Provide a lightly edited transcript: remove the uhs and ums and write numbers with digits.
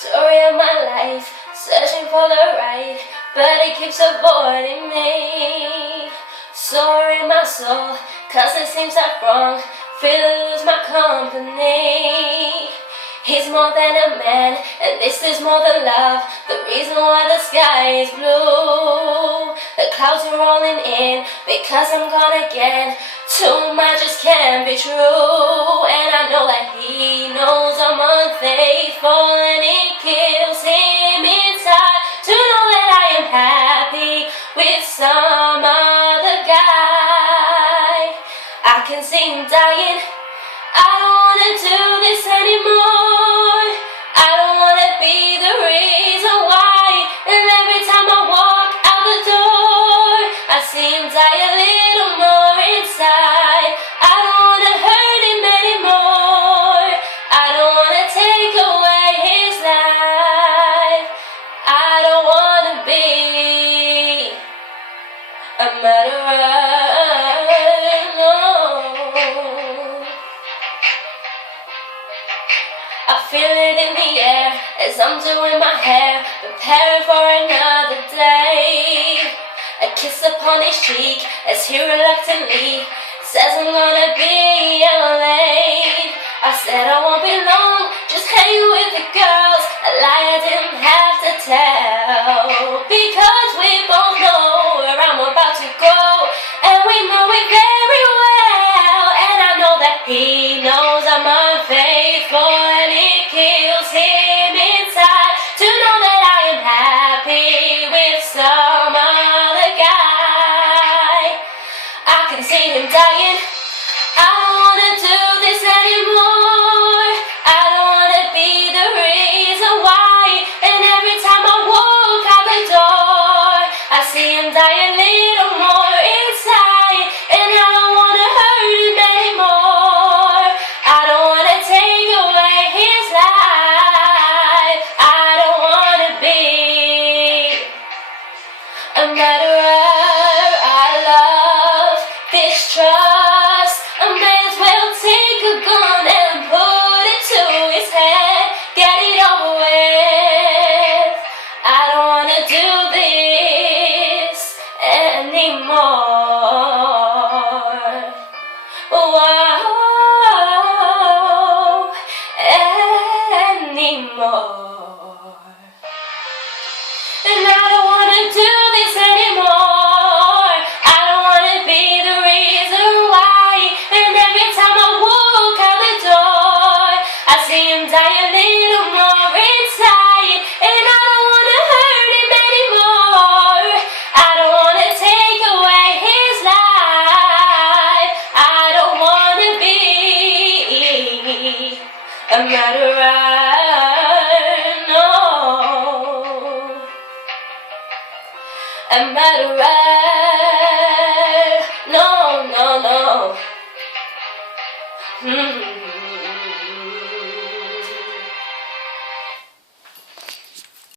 Story of my life, searching for the right, but it keeps avoiding me. Sorry my soul, cause it seems that wrong, feel to lose my company. He's more than a man, and this is more than love, the reason why the sky is blue. The clouds are rolling in, because I'm gone again, too much just can't be true. And I know that he knows I'm unfaithful, and it kills him inside to know that I am happy with some other guy. I can see him dying, I don't wanna do this anymore. I don't wanna be the reason why, and every time I walk out the door, I see him die a little more inside. I don't wanna hurt him anymore. I don't wanna take away his life. I don't wanna be a murderer. I feel it in the air as I'm doing my hair, preparing for another day. A kiss upon his cheek as he reluctantly says I'm gonna be late. I said I won't be long, just hang with the girls, a lie I didn't have to tell. Because we both know where I'm about to go, and we know it very well. And I know that he knows I'm unfaithful, and it kills him inside to know that I am happy with some other guy. I can see him dying, I don't wanna do this anymore. I don't wanna be the reason why, and every time I walk out the door, I see him die a little more inside. And I don't wanna hurt him anymore. I don't wanna take away his life. I don't wanna be a murderer. I love distrust. A man's will take a gun and put it to his head, get it over with. I don't wanna do this anymore. Whoa, anymore. And I don't wanna do this anymore. I don't wanna be the reason why, and every time I walk out the door, I see him die a little more inside. And I don't wanna hurt him anymore. I don't wanna take away his life. I don't wanna be a murderer. No, a murderer.